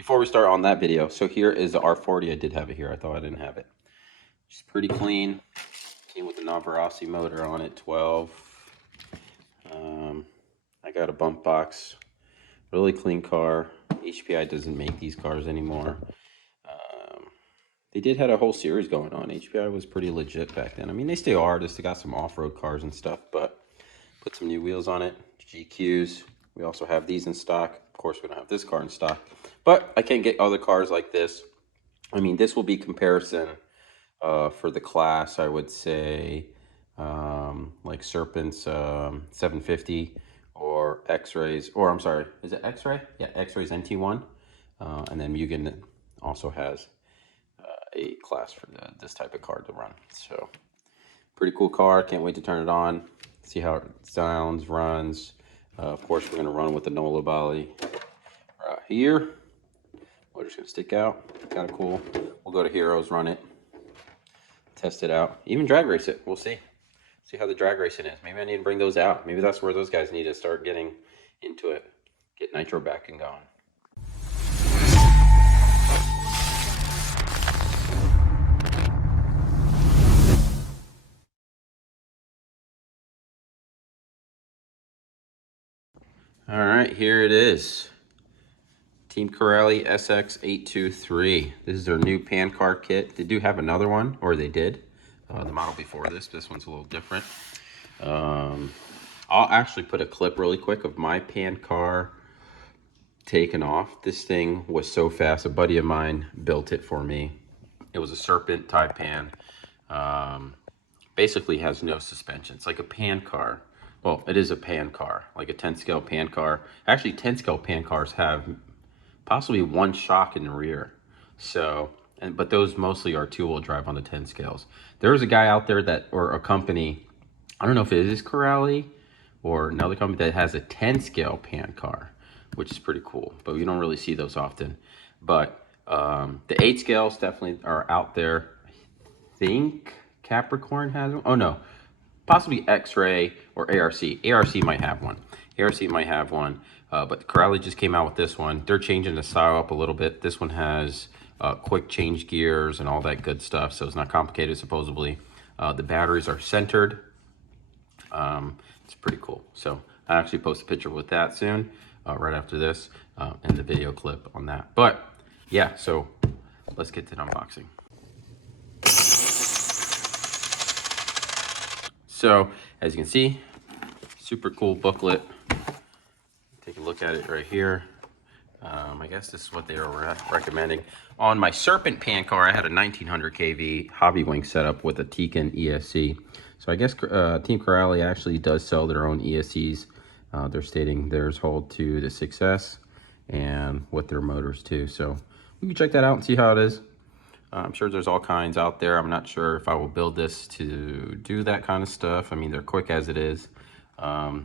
before we start on that video, so here is the R40. I did have it here. I thought I didn't have it. It's pretty clean. Came with the non-Verosity motor on it, 12. I got a bump box. Really clean car. HPI doesn't make these cars anymore. They did have a whole series going on. HPI was pretty legit back then. I mean, they still are. They still got some off-road cars and stuff, but put some new wheels on it. GQs. We also have these in stock. Of course, we don't have this car in stock, but I can get other cars like this. I mean, this will be comparison for the class, I would say, like Serpent's 750 or X-Ray's, or I'm sorry, is it X-Ray? Yeah, X-Ray's NT1. And then Mugen also has a class for this type of car to run. So pretty cool car. Can't wait to turn it on, see how it sounds, runs. Of course, we're going to run with the Nola Bali here. We're just going to stick out. Kind of cool. We'll go to Heroes, run it, test it out, even drag race it. We'll see how the drag racing is. Maybe I need to bring those out. Maybe that's where those guys need to start getting into it, get Nitro back and going. All right, here it is. Team Corelli ssx-823. This is their new pan car kit. They do have another one, or they did. The model before this. This one's a little different. I'll actually put a clip really quick of my pan car taken off. This thing was so fast. A buddy of mine built it for me. It was a Serpent type pan. Basically has no suspension. It's like a pan car. Well, it is a pan car, like a 10 scale pan car. Actually, 10 scale pan cars have possibly one shock in the rear. So, but those mostly are two-wheel drive on the 10 scales. There's a guy out there that, or a company, I don't know if it is Corelli or another company that has a 10 scale pan car, which is pretty cool, but we don't really see those often. But the 8 scales definitely are out there. I think Capricorn has one. Oh no, possibly X-Ray or ARC. ARC might have one. ARC might have one, but Corelli just came out with this one. They're changing the style up a little bit. This one has quick change gears and all that good stuff, so it's not complicated supposedly. The batteries are centered. It's pretty cool. So I actually post a picture with that soon, right after this, and the video clip on that. But yeah, so let's get to the unboxing. So as you can see, super cool booklet. Take a look at it right here. I guess this is what they were recommending. On my Serpent pan car, I had a 1900 kV hobby wing setup with a Tekin ESC. So I guess Team Corelli actually does sell their own ESCs. They're stating theirs hold to the 6S and with their motors too. So we can check that out and see how it is. I'm sure there's all kinds out there. I'm not sure if I will build this to do that kind of stuff. I mean, they're quick as it is, but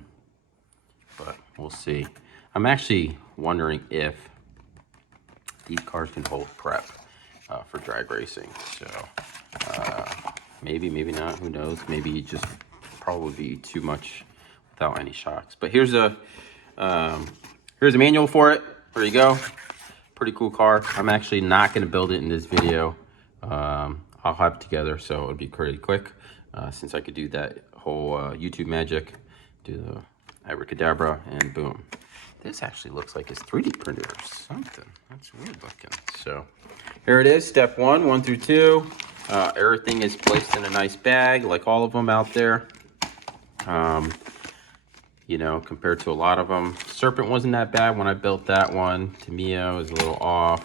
we'll see. I'm actually wondering if these cars can hold prep for drag racing. So maybe, maybe not. Who knows? Maybe just probably be too much without any shocks. But here's a manual for it. There you go. Pretty cool car. I'm actually not going to build it in this video. I'll have it together, so it'll be pretty quick, since I could do that whole YouTube magic, do the abracadabra, and boom. This actually looks like it's 3D printed or something. That's weird looking. So here it is, step 1 through 2. Everything is placed in a nice bag, like all of them out there. You know, compared to a lot of them. Serpent wasn't that bad when I built that one. Tamiya was a little off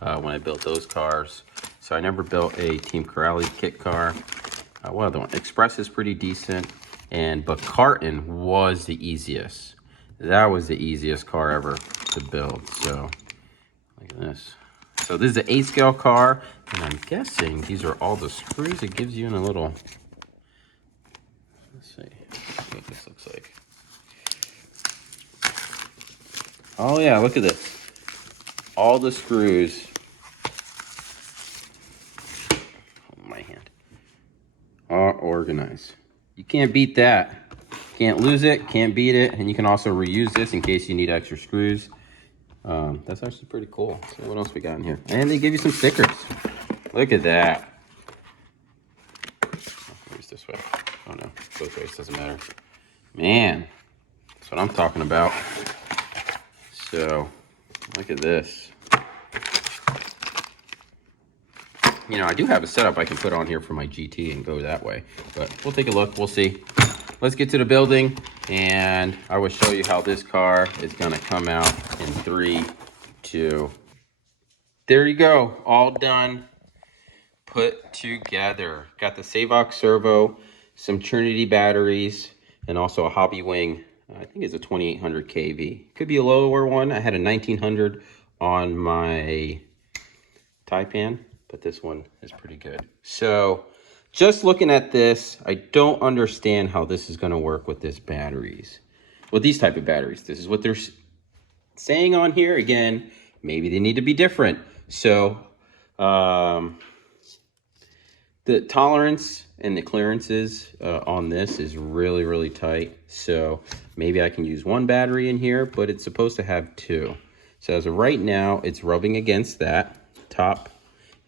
when I built those cars. So I never built a Team Corelli kit car. What other one? Express is pretty decent. But Carton was the easiest. That was the easiest car ever to build. So look at this. So this is an 8 scale car. And I'm guessing these are all the screws it gives you in a little... Let's see what this looks like. Oh yeah, look at this. All the screws. Oh, my hand. Are organized. You can't beat that. Can't lose it, can't beat it, and you can also reuse this in case you need extra screws. That's actually pretty cool. So what else we got in here? And they give you some stickers. Look at that. Use this way. Oh no, both ways, doesn't matter. Man, that's what I'm talking about. So look at this. You know, I do have a setup I can put on here for my GT and go that way, but we'll take a look. We'll see. Let's get to the building, and I will show you how this car is going to come out in 3, 2. There you go. All done. Put together. Got the Savox servo, some Trinity batteries, and also a Hobby Wing. I think it's a 2800 kV. Could be a lower one. I had a 1900 on my Taipan, but this one is pretty good. So just looking at this, I don't understand how this is going to work with these batteries. With these type of batteries, this is what they're saying on here. Again, maybe they need to be different. So the tolerance and the clearances on this is really, really tight. So maybe I can use one battery in here, but it's supposed to have 2. So as of right now, it's rubbing against that top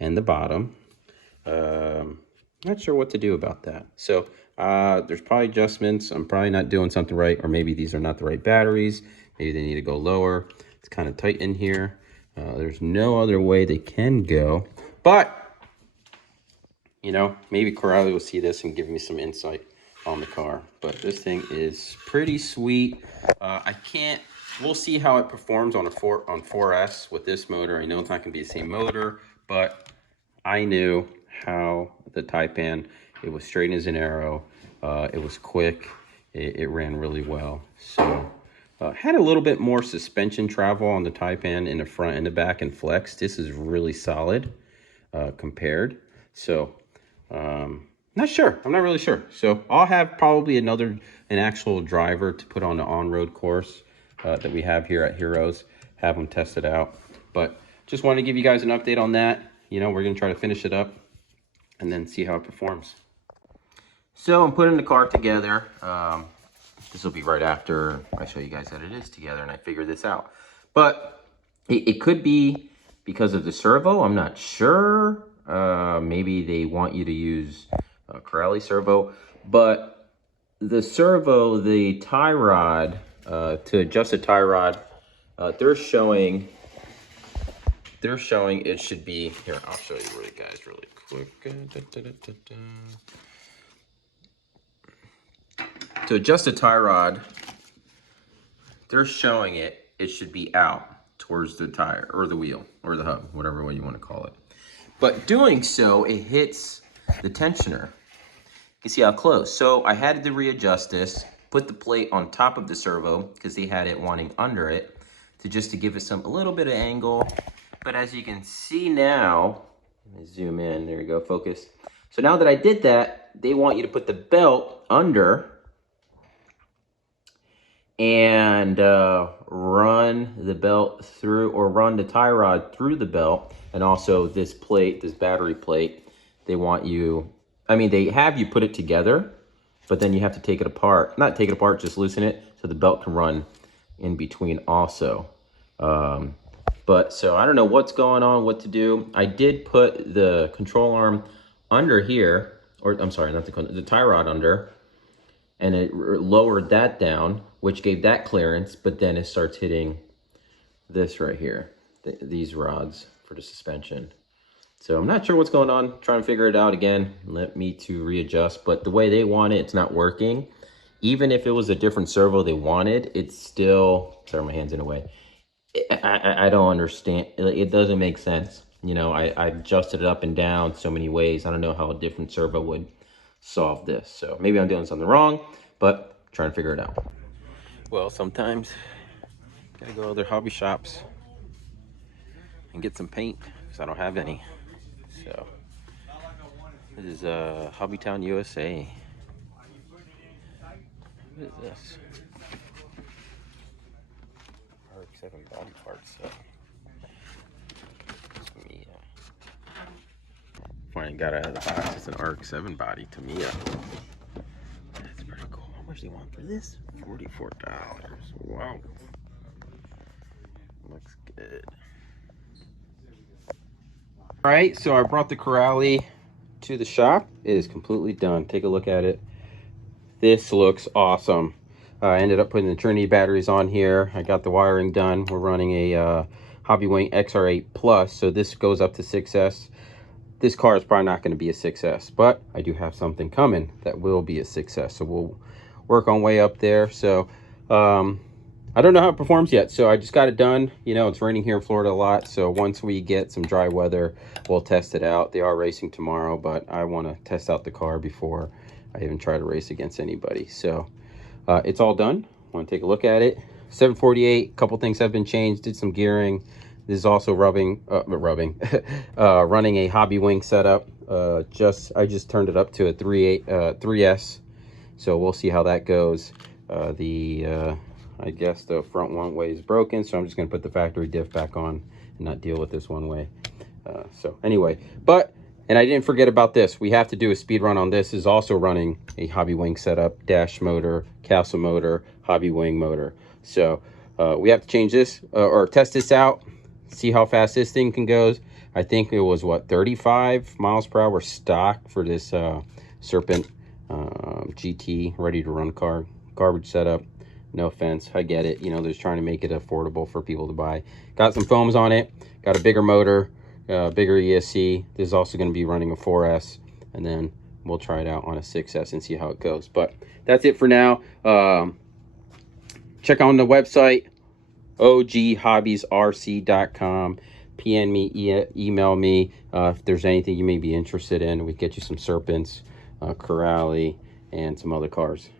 and the bottom. Not sure what to do about that. So there's probably adjustments. I'm probably not doing something right, or maybe these are not the right batteries. Maybe they need to go lower. It's kind of tight in here. There's no other way they can go, but you know, maybe Corrali will see this and give me some insight on the car. But this thing is pretty sweet. We'll see how it performs on 4S with this motor. I know it's not gonna be the same motor, but I knew how the Taipan, it was straight as an arrow. It was quick. It ran really well. So had a little bit more suspension travel on the Taipan in the front and the back and flex. This is really solid compared. So not sure. I'm not really sure. So I'll have probably an actual driver to put on the on-road course that we have here at Heroes, have them test it out. But just wanted to give you guys an update on that. You know, we're going to try to finish it up and then see how it performs. So I'm putting the car together. This will be right after I show you guys that it is together and I figure this out. But it could be because of the servo. I'm not sure. Maybe they want you to use Corrali servo. But the servo, the tie rod, to adjust the tie rod, they're showing it should be, here, I'll show you really guys really quick. To adjust the tie rod, they're showing it should be out towards the tire or the wheel or the hub, whatever way you want to call it. But doing so, it hits the tensioner. You can see how close. So I had to readjust this, put the plate on top of the servo because they had it wanting under it to give it a little bit of angle. But as you can see now, let me zoom in, there you go, focus. So now that I did that, they want you to put the belt under and run the belt through, or run the tie rod through the belt. And also this plate, this battery plate, they want you, I mean, they have you put it together, but then you have to take it apart. Not take it apart, just loosen it so the belt can run in between also. But so I don't know what's going on, what to do. I did put the control arm under here, or I'm sorry, not the tie rod under, and it lowered that down, which gave that clearance, but then it starts hitting this right here, these rods for the suspension. So I'm not sure what's going on, trying to figure it out again. Let me to readjust, but the way they want it, it's not working. Even if it was a different servo they wanted, it's still, sorry, my hand's in the way. I don't understand. It doesn't make sense. You know, I adjusted it up and down so many ways. I don't know how a different servo would solve this. So maybe I'm doing something wrong, but trying to figure it out. Well, sometimes gotta go to other hobby shops and get some paint because I don't have any. So this is Hobbytown, USA. What is this? R7 body parts. Finally got out of the box. It's an RX-7 body Tamiya. That's pretty cool. How much do you want for this? $44. Wow. Looks All right, so I brought the Corrali to the shop. It is completely done. Take a look at it. This looks awesome. I ended up putting the Trinity batteries on here. I got the wiring done. We're running a Hobbywing XR8 Plus, so this goes up to 6S. This car is probably not going to be a 6S, but I do have something coming that will be a 6S, so we'll work on way up there. So I don't know how it performs yet, so I just got it done. You know, it's raining here in Florida a lot, so once we get some dry weather, we'll test it out. They are racing tomorrow, but I want to test out the car before I even try to race against anybody. So it's all done. Want to take a look at it. 748, a couple things have been changed, did some gearing. This is also running a Hobbywing setup. I just turned it up to a 3S, so we'll see how that goes. I guess the front one way is broken, so I'm just going to put the factory diff back on and not deal with this one way. So anyway, and I didn't forget about this. We have to do a speed run on this. This is also running a Hobbywing setup, dash motor, castle motor, Hobbywing motor. So we have to change this or test this out, see how fast this thing can go. I think it was, what, 35 miles per hour stock for this Serpent GT ready to run car. Garbage setup. No offense, I get it. You know, they're trying to make it affordable for people to buy. Got some foams on it. Got a bigger motor, bigger ESC. This is also going to be running a 4S, and then we'll try it out on a 6S and see how it goes. But that's it for now. Check on the website, oghobbysrc.com. PM me, email me if there's anything you may be interested in. We get you some Serpents, Corrali, and some other cars.